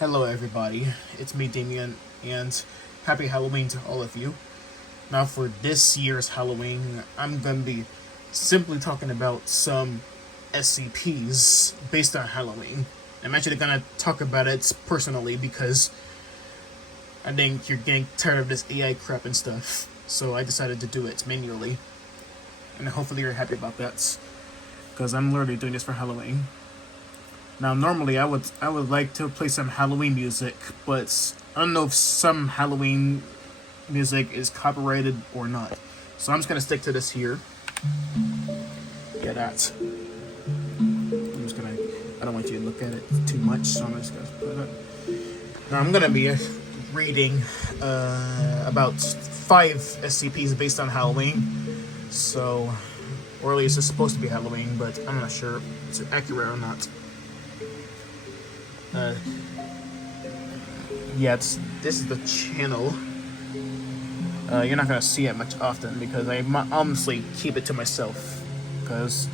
Hello everybody, it's me Damien, and happy Halloween to all of you. Now for this year's Halloween, I'm going to be simply talking about some SCPs based on Halloween. I'm actually going to talk about it personally because I think you're getting tired of this AI crap and stuff, so I decided to do it manually. And hopefully you're happy about that, because I'm literally doing this for Halloween. Now, normally I would like to play some Halloween music, but I don't know if some Halloween music is copyrighted or not. So I'm just gonna stick to this here. Yeah, that. I don't want you to look at it too much, so I'm just gonna put it up. Now I'm gonna be reading about 5 SCPs based on Halloween. So, or at least it's supposed to be Halloween, but I'm not sure if it's accurate or not. This is the channel. You're not gonna see it much often because I honestly keep it to myself, because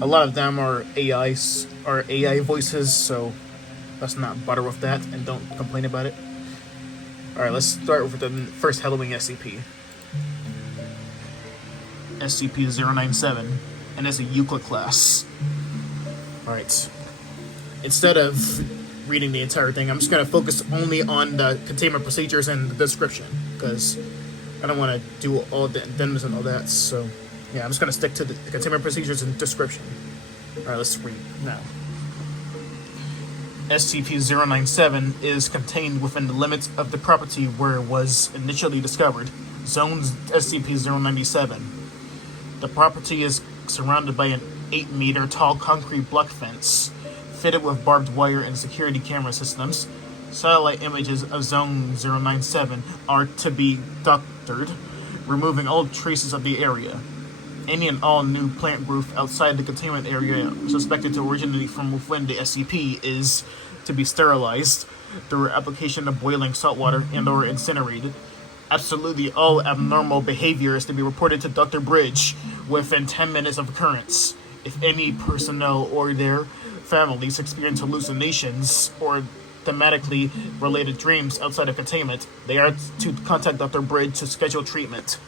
a lot of them are AI voices, so let's not bother with that and don't complain about it. Alright, let's start with the first Halloween SCP. SCP-097, and it's a Euclid class. Alright. Instead of reading the entire thing, I'm just going to focus only on the containment procedures and the description, because I don't want to do all the addendums and all that. So yeah, I'm just going to stick to the containment procedures and description. Alright, let's read now. SCP-097 is contained within the limits of the property where it was initially discovered, Zone SCP-097. The property is surrounded by an 8-meter tall concrete block fence, fitted with barbed wire and security camera systems. Satellite images of Zone 097 are to be doctored, removing all traces of the area. Any and all new plant growth outside the containment area suspected to originate from within the SCP is to be sterilized through application of boiling salt water and/or incinerated. Absolutely all abnormal behavior is to be reported to Dr. Bridge within 10 minutes of occurrence. If any personnel or their families experience hallucinations or thematically related dreams outside of containment, they are to contact Dr. Bridge to schedule treatment.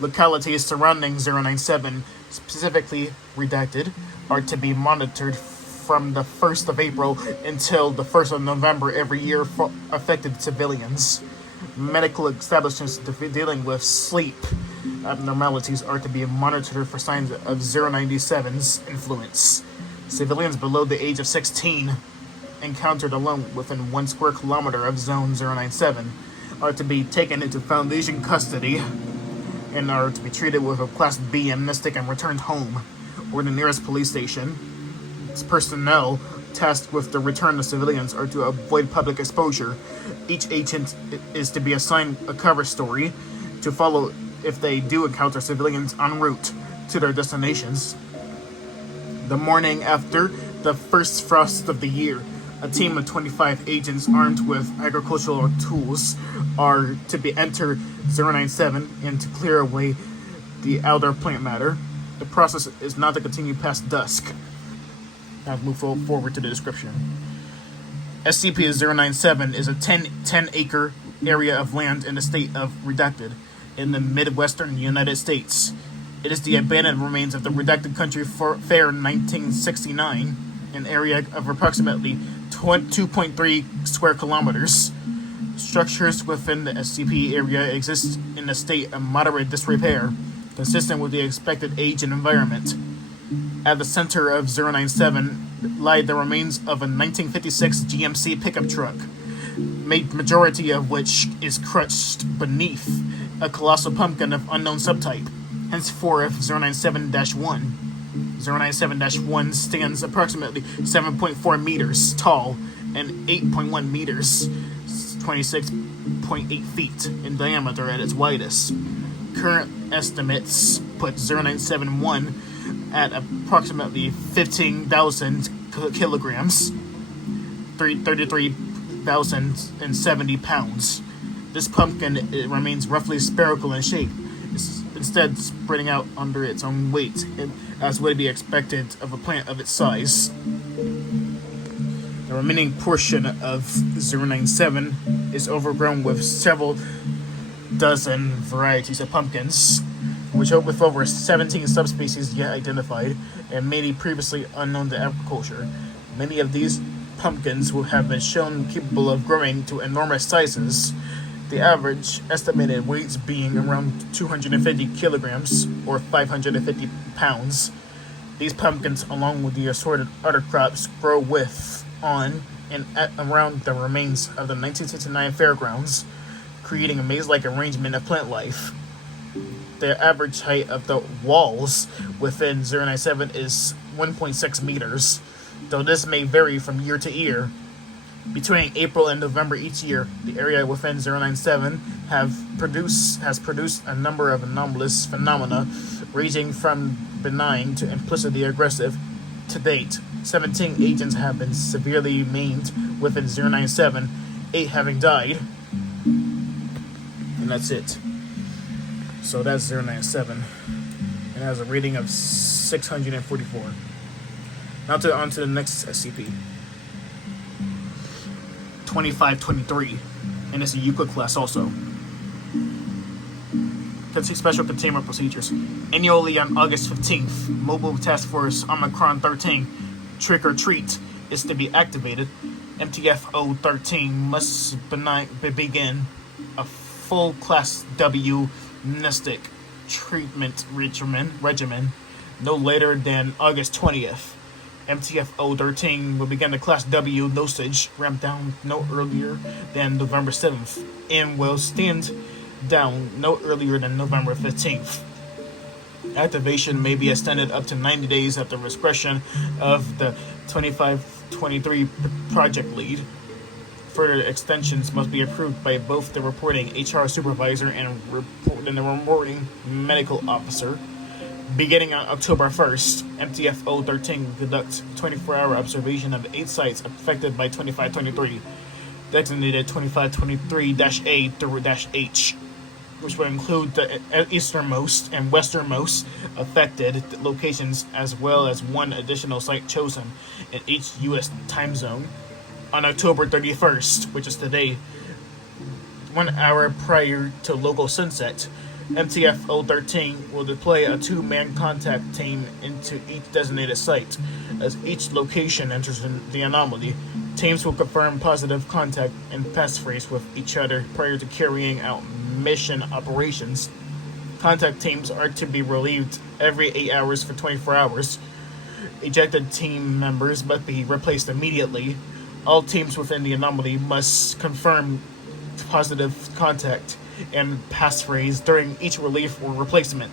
Localities surrounding 097, specifically redacted, are to be monitored from the 1st of April until the 1st of November every year for affected civilians. Medical establishments dealing with sleep abnormalities are to be monitored for signs of 097's influence. Civilians below the age of 16 encountered alone within 1 square kilometer of Zone 097 are to be taken into Foundation custody and are to be treated with a Class B amnestic and returned home or the nearest police station. Its personnel tasked with the return of civilians are to avoid public exposure. Each agent is to be assigned a cover story to follow if they do encounter civilians en route to their destinations. The morning after the first frost of the year, a team of 25 agents armed with agricultural tools are to be enter 097 and to clear away the outer plant matter. The process is not to continue past dusk. Now move forward to the description. SCP-097 is a 10-acre area of land in the state of Redacted in the Midwestern United States. It is the abandoned remains of the Redacted Country Fair in 1969, an area of approximately 2.3 square kilometers. Structures within the SCP area exist in a state of moderate disrepair, consistent with the expected age and environment. At the center of 097 lie the remains of a 1956 GMC pickup truck, majority of which is crushed beneath a colossal pumpkin of unknown subtype, henceforth 097-1. 097-1 stands approximately 7.4 meters tall and 8.1 meters, 26.8 feet in diameter at its widest. Current estimates put 097-1 at approximately 15,000 kilograms, 33,070 pounds. This pumpkin remains roughly spherical in shape, instead spreading out under its own weight, as would be expected of a plant of its size. The The remaining portion of 097 is overgrown with several dozen varieties of pumpkins, with over 17 subspecies yet identified and many previously unknown to agriculture. Many of these pumpkins will have been shown capable of growing to enormous sizes, the average estimated weights being around 250 kilograms or 550 pounds. These pumpkins, along with the assorted other crops, grow with, on, and at around the remains of the 1969 fairgrounds, creating a maze-like arrangement of plant life. The average height of the walls within 097 is 1.6 meters, though this may vary from year to year. Between April and November each year, the area within 097 has produced a number of anomalous phenomena, ranging from benign to implicitly aggressive. To date, 17 agents have been severely maimed within 097, 8 having died. And that's it. So that's 097. It has a rating of 644. Now on to the next SCP. 2523. And it's a Euclid class also. Special containment procedures. Annually on August 15th, Mobile Task Force Omicron 13 Trick or Treat is to be activated. MTF 013 must begin a full Class W amnestic treatment regimen no later than August 20th. MTF 013 will begin the Class W dosage ramp down no earlier than November 7th and will stand down no earlier than November 15th. Activation may be extended up to 90 days at the discretion of the 2523 project lead. Further extensions must be approved by both the reporting HR supervisor and the reporting medical officer. Beginning on October 1st, MTF 013 will conduct 24-hour observation of 8 sites affected by 2523, designated 2523-A through -H, which will include the easternmost and westernmost affected locations, as well as one additional site chosen in each U.S. time zone. On October 31st, which is today, 1 hour prior to local sunset, MTF 013 will deploy a 2-man contact team into each designated site. As each location enters the anomaly, teams will confirm positive contact and passphrase with each other prior to carrying out mission operations. Contact teams are to be relieved every 8 hours for 24 hours. Ejected team members must be replaced immediately. All teams within the anomaly must confirm positive contact and passphrase during each relief or replacement.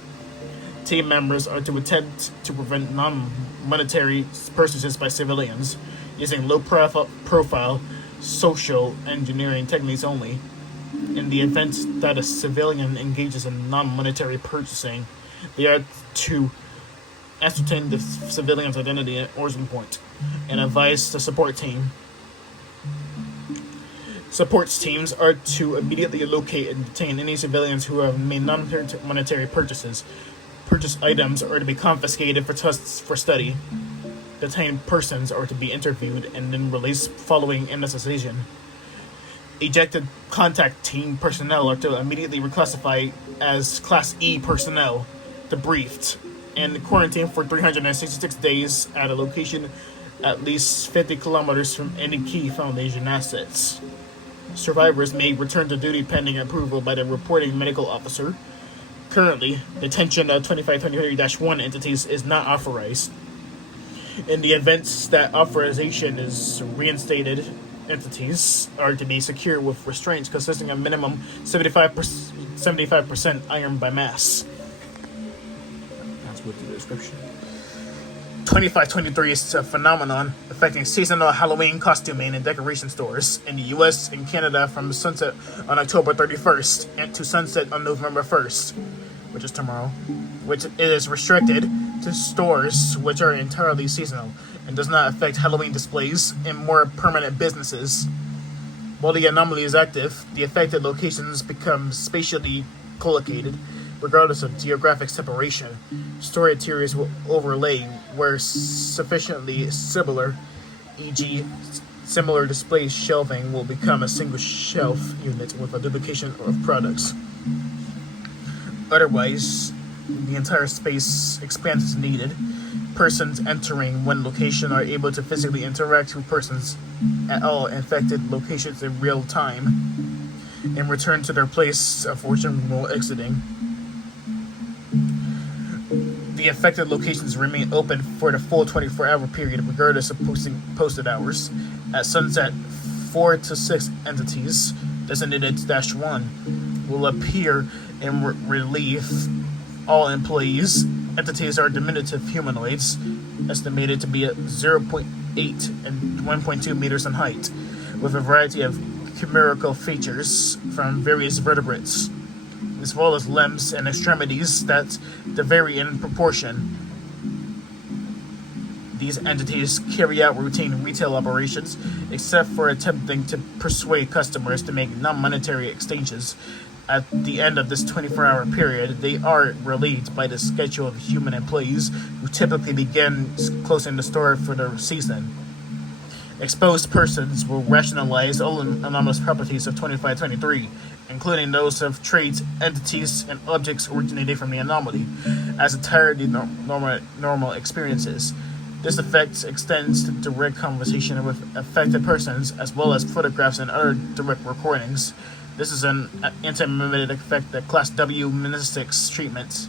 Team members are to attempt to prevent non-monetary purchases by civilians, using low-profile social engineering techniques only. In the event that a civilian engages in non-monetary purchasing, they are to ascertain the civilian's identity at origin point and advise the support team. Supports teams are to immediately locate and detain any civilians who have made non-monetary purchases. Purchased items are to be confiscated for study. Detained persons are to be interviewed and then released following indecision. Ejected contact team personnel are to immediately reclassify as Class E personnel, debriefed, and quarantined for 366 days at a location at least 50 kilometers from any key Foundation assets. Survivors may return to duty pending approval by the reporting medical officer. Currently, detention of 2523-1 entities is not authorized. In the event that authorization is reinstated, entities are to be secured with restraints consisting of minimum 75% iron by mass. That's with the description. 2523 is a phenomenon affecting seasonal Halloween costuming and decoration stores in the U.S. and Canada from sunset on October 31st and to sunset on November 1st, which is tomorrow, which is restricted to stores which are entirely seasonal and does not affect Halloween displays and more permanent businesses. While the anomaly is active, the affected locations become spatially collocated, regardless of geographic separation. Story tiers will overlay where sufficiently similar, e.g., Similar display shelving will become a single shelf unit with a duplication of products. Otherwise, the entire space expands as needed. Persons entering one location are able to physically interact with persons at all infected locations in real time and return to their place of origin while exiting. The affected locations remain open for the full 24-hour period regardless of posted hours. At sunset, 4 to 6 entities, designated -1, will appear and relieve all employees. Entities are diminutive humanoids, estimated to be at 0.8 and 1.2 meters in height, with a variety of chimerical features from various vertebrates, as well as limbs and extremities that vary in proportion. These entities carry out routine retail operations, except for attempting to persuade customers to make non-monetary exchanges. At the end of this 24-hour period, they are relieved by the schedule of human employees who typically begin closing the store for the season. Exposed persons will rationalize all anomalous properties of 2523, including those of trades, entities, and objects originating from the anomaly, as entirely normal experiences. This effect extends to direct conversation with affected persons, as well as photographs and other direct recordings. This is an anti-mimetic effect that Class W mystics treatments,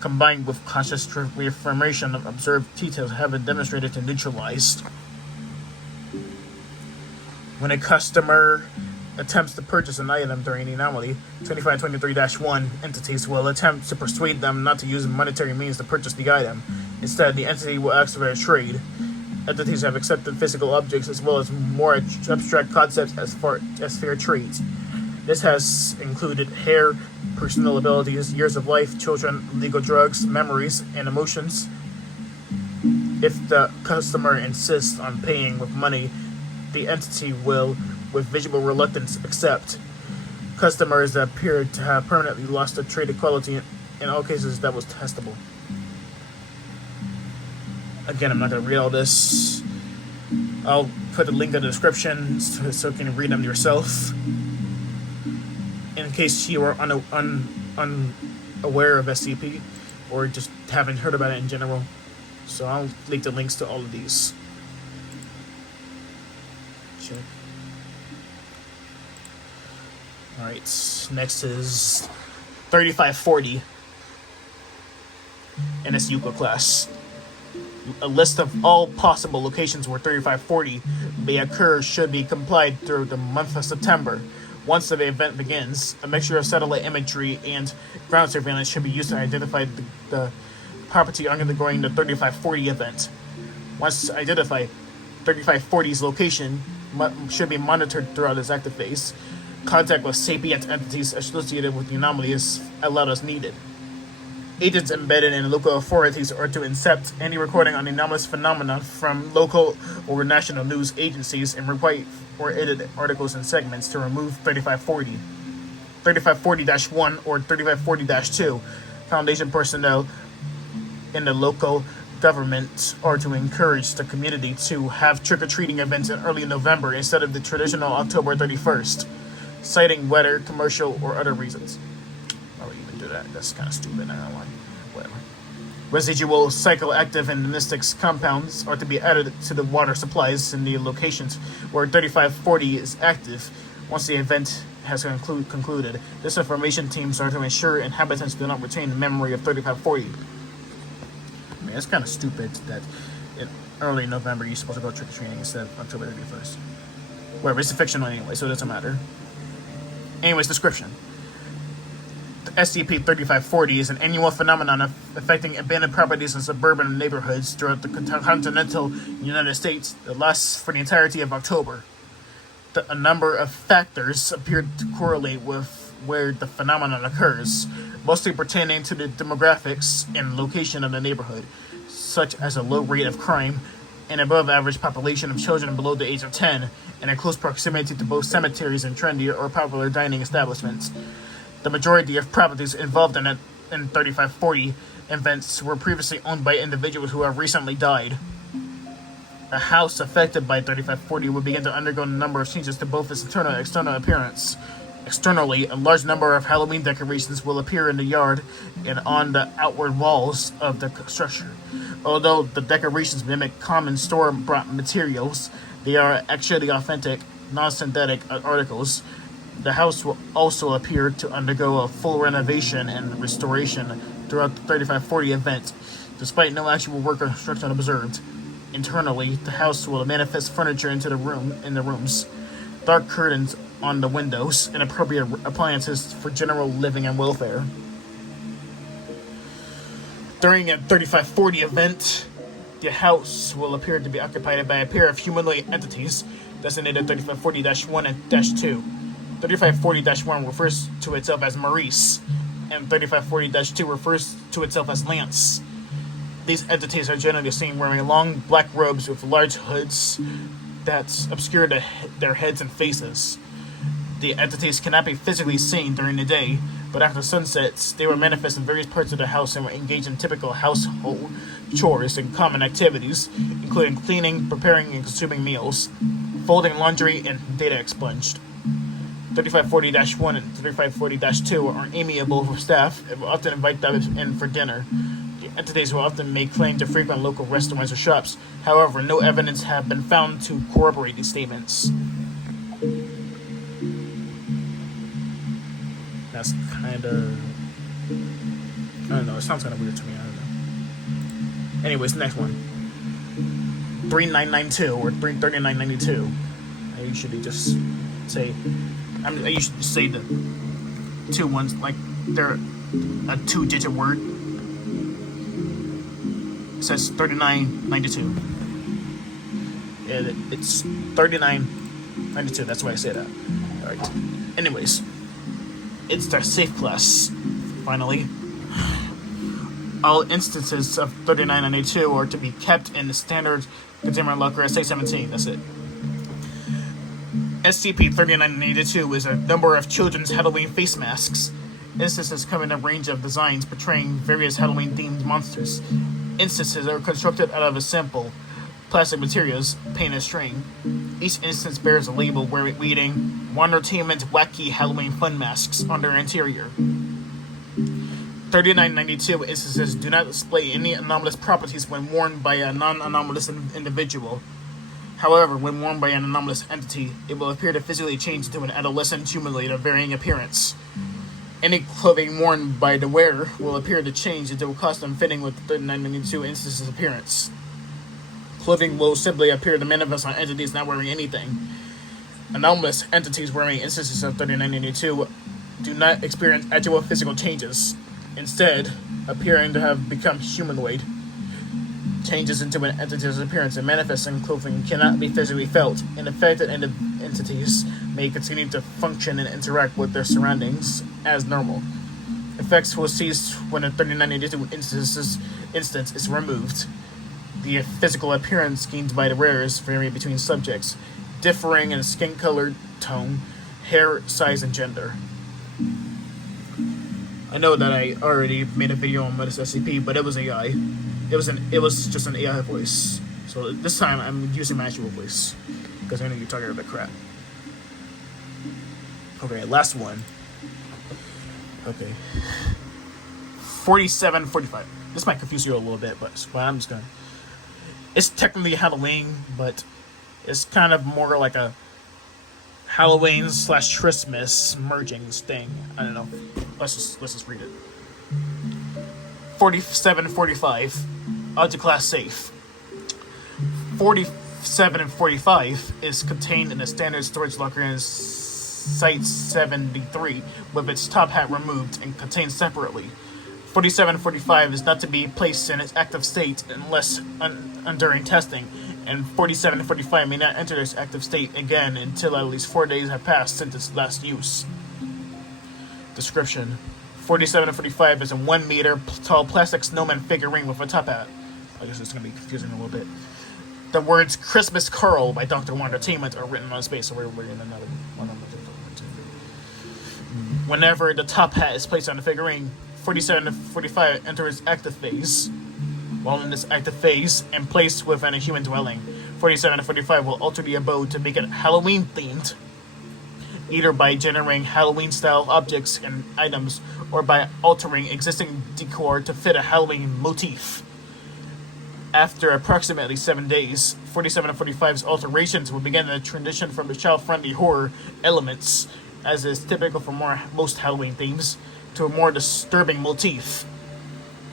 combined with conscious reaffirmation of observed details, have been demonstrated to neutralize. When a customer attempts to purchase an item during the anomaly, 2523-1 entities will attempt to persuade them not to use monetary means to purchase the item. Instead, the entity will activate a trade. Entities have accepted physical objects as well as more abstract concepts as fair trades. This has included hair, personal abilities, years of life, children, legal drugs, memories, and emotions. If the customer insists on paying with money, the entity will, with visual reluctance, accept. Customers that appear to have permanently lost the traded quality, in all cases that was testable. Again, I'm not going to read all this. I'll put the link in the description so you can read them yourself. In case you are unaware of SCP or just haven't heard about it in general. So I'll link the links to all of these. Check. Alright, next is 3540 in its Yuka class. A list of all possible locations where 3540 may occur should be complied through the month of September. Once the event begins, a mixture of satellite imagery and ground surveillance should be used to identify the property undergoing the 3540 event. Once identified, 3540's location should be monitored throughout its active phase. Contact with sapient entities associated with the anomaly is allowed as needed. Agents embedded in local authorities are to intercept any recording on anomalous phenomena from local or national news agencies and write or edit articles and segments to remove 3540. 3540-1 or 3540-2. Foundation personnel in the local government are to encourage the community to have trick-or-treating events in early November instead of the traditional October 31st, citing weather, commercial, or other reasons. Why would you even do that? That's kind of stupid. I don't know why. Whatever. Residual psychoactive and mystics compounds are to be added to the water supplies in the locations where 3540 is active once the event has concluded. This information teams are to ensure inhabitants do not retain the memory of 3540. I mean, it's kind of stupid that in early November you're supposed to go trick-or-treating instead of October 31st. Whatever, it's fictional anyway, so it doesn't matter. Anyways, description. SCP-3540 is an annual phenomenon affecting abandoned properties in suburban neighborhoods throughout the continental United States that lasts for the entirety of October. A number of factors appear to correlate with where the phenomenon occurs, mostly pertaining to the demographics and location of the neighborhood, such as a low rate of crime, an above-average population of children below the age of 10, and a close proximity to both cemeteries and trendy or popular dining establishments. The majority of properties involved in 3540 events were previously owned by individuals who have recently died. A house affected by 3540 will begin to undergo a number of changes to both its internal and external appearance. Externally, a large number of Halloween decorations will appear in the yard and on the outward walls of the structure. Although the decorations mimic common store-bought materials, they are actually authentic, non-synthetic articles. The house will also appear to undergo a full renovation and restoration throughout the 3540 event, despite no actual work or construction observed. Internally, the house will manifest furniture in the rooms, dark curtains on the windows, and appropriate appliances for general living and welfare. During a 3540 event, the house will appear to be occupied by a pair of humanoid entities designated 3540-1 and -2. 3540-1 refers to itself as Maurice, and 3540-2 refers to itself as Lance. These entities are generally seen wearing long black robes with large hoods that obscure their heads and faces. The entities cannot be physically seen during the day, but after sunsets, they will manifest in various parts of the house and will engage in typical household chores and common activities, including cleaning, preparing, and consuming meals, folding laundry, and data expunged. 3540-1 and 3540-2 are amiable for staff and will often invite them in for dinner. The entities will often make claim to frequent local restaurants or shops. However, no evidence have been found to corroborate these statements. That's kind of... I don't know, it sounds kind of weird to me, I don't know. Anyways, next one. 3992 or 3992. I usually just say... I usually say the two ones like they're a two-digit word. It says 3992. It's 3992. That's why I say that. All right. Anyways, it's the safe class. Finally, all instances of 3992 are to be kept in the standard containment locker at 617. That's it. SCP-3982 is a number of children's Halloween face masks. Instances come in a range of designs portraying various Halloween-themed monsters. Instances are constructed out of a simple plastic materials, paint and string. Each instance bears a label reading Wondertainment Wacky Halloween Fun Masks on their interior. 3992 instances do not display any anomalous properties when worn by a non-anomalous individual. However, when worn by an anomalous entity, it will appear to physically change into an adolescent humanoid of varying appearance. Any clothing worn by the wearer will appear to change into a costume fitting with 3992 instance's appearance. Clothing will simply appear to manifest on entities not wearing anything. Anomalous entities wearing instances of 3992 do not experience actual physical changes, instead appearing to have become humanoid. Changes into an entity's appearance and manifesting clothing cannot be physically felt, and affected entities may continue to function and interact with their surroundings as normal. Effects will cease when a 3992 instance is removed. The physical appearance gained by the wearers vary between subjects, differing in skin color, tone, hair size, and gender. I know that I already made a video on this SCP, but it was AI. It was just an AI voice. So this time I'm using my actual voice because I know you're talking about crap. Okay, last one. Okay. 4745. This might confuse you a little bit, but I'm just gonna. It's technically Halloween, but it's kind of more like a Halloween/Christmas merging thing. I don't know. Let's just read it. 4745. Object class safe. 47 and 45 is contained in a standard storage locker in Site 73 with its top hat removed and contained separately. 47 and 45 is not to be placed in its active state unless during testing, and 47 and 45 may not enter its active state again until at least 4 days have passed since its last use. Description: 47 and 45 is a 1 meter tall plastic snowman figurine with a top hat. I guess it's going to be confusing a little bit. The words Christmas Carol by Dr. Wondertainment are written on space, so we're in another one. Whenever the top hat is placed on the figurine, 47 and 45 enter its active phase. While in this active phase and placed within a human dwelling, 47 and 45 will alter the abode to make it Halloween themed, either by generating Halloween style objects and items or by altering existing decor to fit a Halloween motif. After approximately 7 days, 47 and 45's alterations will begin the transition from the child-friendly horror elements, as is typical for most Halloween themes, to a more disturbing motif.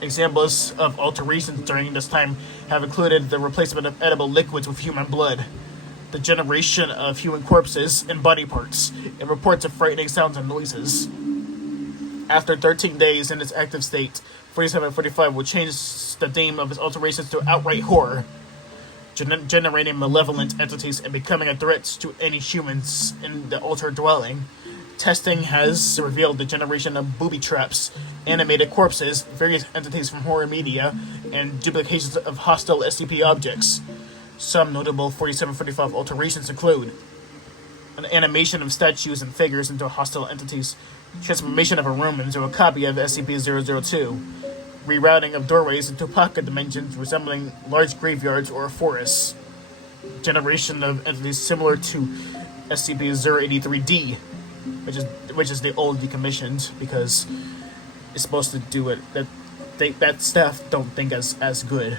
Examples of alterations during this time have included the replacement of edible liquids with human blood, the generation of human corpses and body parts, and reports of frightening sounds and noises. After 13 days in its active state, 47 and 45 will change the name of its alterations to outright horror, generating malevolent entities and becoming a threat to any humans in the altered dwelling. Testing has revealed the generation of booby traps, animated corpses, various entities from horror media, and duplications of hostile SCP objects. Some notable 47-45 alterations include an animation of statues and figures into hostile entities, transformation of a room into a copy of SCP-002, rerouting of doorways into pocket dimensions resembling large graveyards or forests, generation of entities similar to SCP-083-D, which is the old decommissioned, because it's supposed to do it. That staff don't think as good,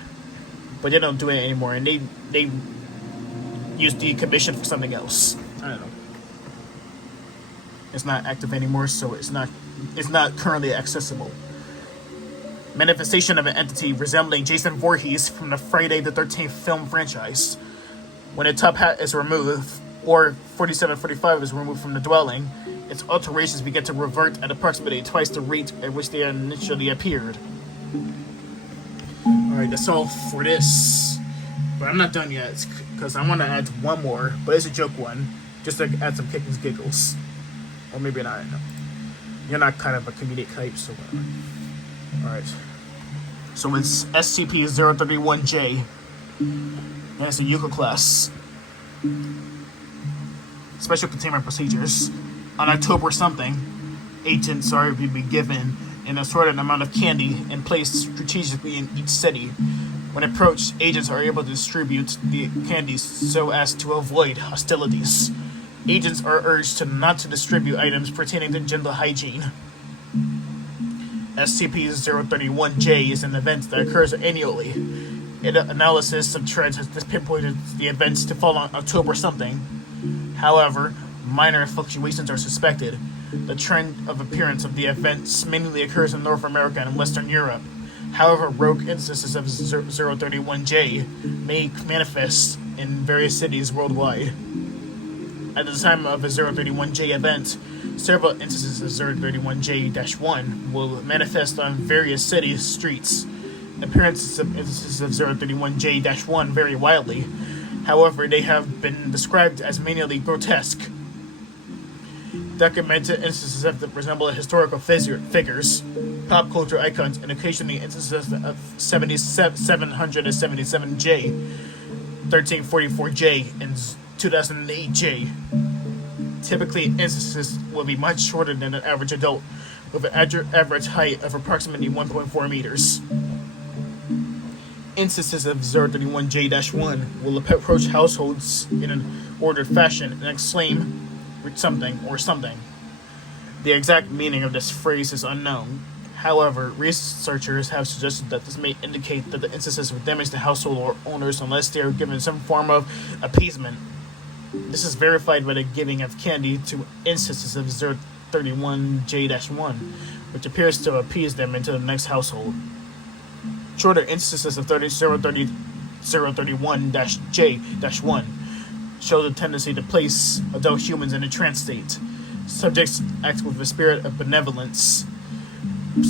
but they don't do it anymore, and they use decommission for something else. I don't know. It's not active anymore, so it's not currently accessible. Manifestation of an entity resembling Jason Voorhees from the Friday the 13th film franchise. When a top hat is removed, or 47-45 is removed from the dwelling, its alterations begin to revert at approximately twice the rate at which they initially appeared. Alright, that's all for this. But I'm not done yet, because I want to add one more, but it's a joke one, just to add some kickings giggles. Or maybe not. You're not kind of a comedic type, so whatever. Alright. So it's SCP-031-J. And it's a Yuko class. Special containment procedures. On October something, agents are to be given an assorted amount of candy and placed strategically in each city. When approached, agents are able to distribute the candies so as to avoid hostilities. Agents are urged not to distribute items pertaining to gender hygiene. SCP-031-J is an event that occurs annually. An analysis of trends has pinpointed the events to fall on October something. However, minor fluctuations are suspected. The trend of appearance of the events mainly occurs in North America and Western Europe. However, rogue instances of 031-J may manifest in various cities worldwide. At the time of a 031-J event, several instances of 031-J-1 will manifest on various city streets. Appearances of instances of 031-J-1 vary wildly. However, they have been described as mainly grotesque. Documented instances that resemble historical figures, pop culture icons, and occasionally instances of 777-J, 1344-J, and 2008-J. Typically, instances will be much shorter than an average adult, with an average height of approximately 1.4 meters. Instances of 031-J-1 will approach households in an ordered fashion and exclaim something or something. The exact meaning of this phrase is unknown. However, researchers have suggested that this may indicate that the instances will damage the household owners unless they are given some form of appeasement. This is verified by the giving of candy to instances of 031-J-1, which appears to appease them into the next household. Shorter instances of 031-J-1 show the tendency to place adult humans in a trance state. Subjects act with a spirit of benevolence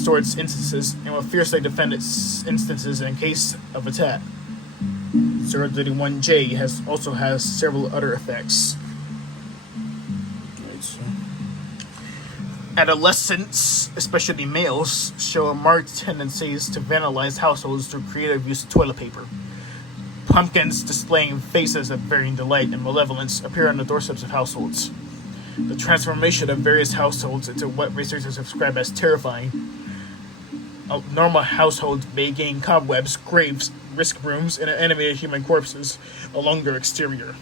towards instances and will fiercely defend its instances in case of attack. 031-J also has several other effects. Adolescents, especially males, show marked tendencies to vandalize households through creative use of toilet paper. Pumpkins displaying faces of varying delight and malevolence appear on the doorsteps of households. The transformation of various households into what researchers describe as terrifying. A normal household may gain cobwebs, graves, whisk brooms and animated human corpses along their exterior.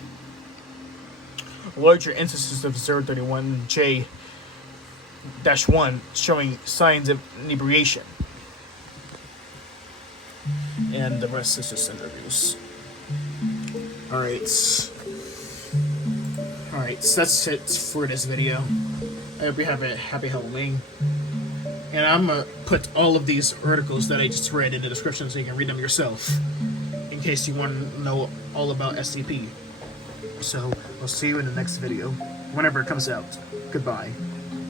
Larger instances of 031J-1 showing signs of inebriation. And the rest is just interviews. Alright, so that's it for this video. I hope you have a happy Halloween. And I'm gonna put all of these articles that I just read in the description so you can read them yourself, in case you want to know all about SCP. So, I'll see you in the next video, whenever it comes out. Goodbye.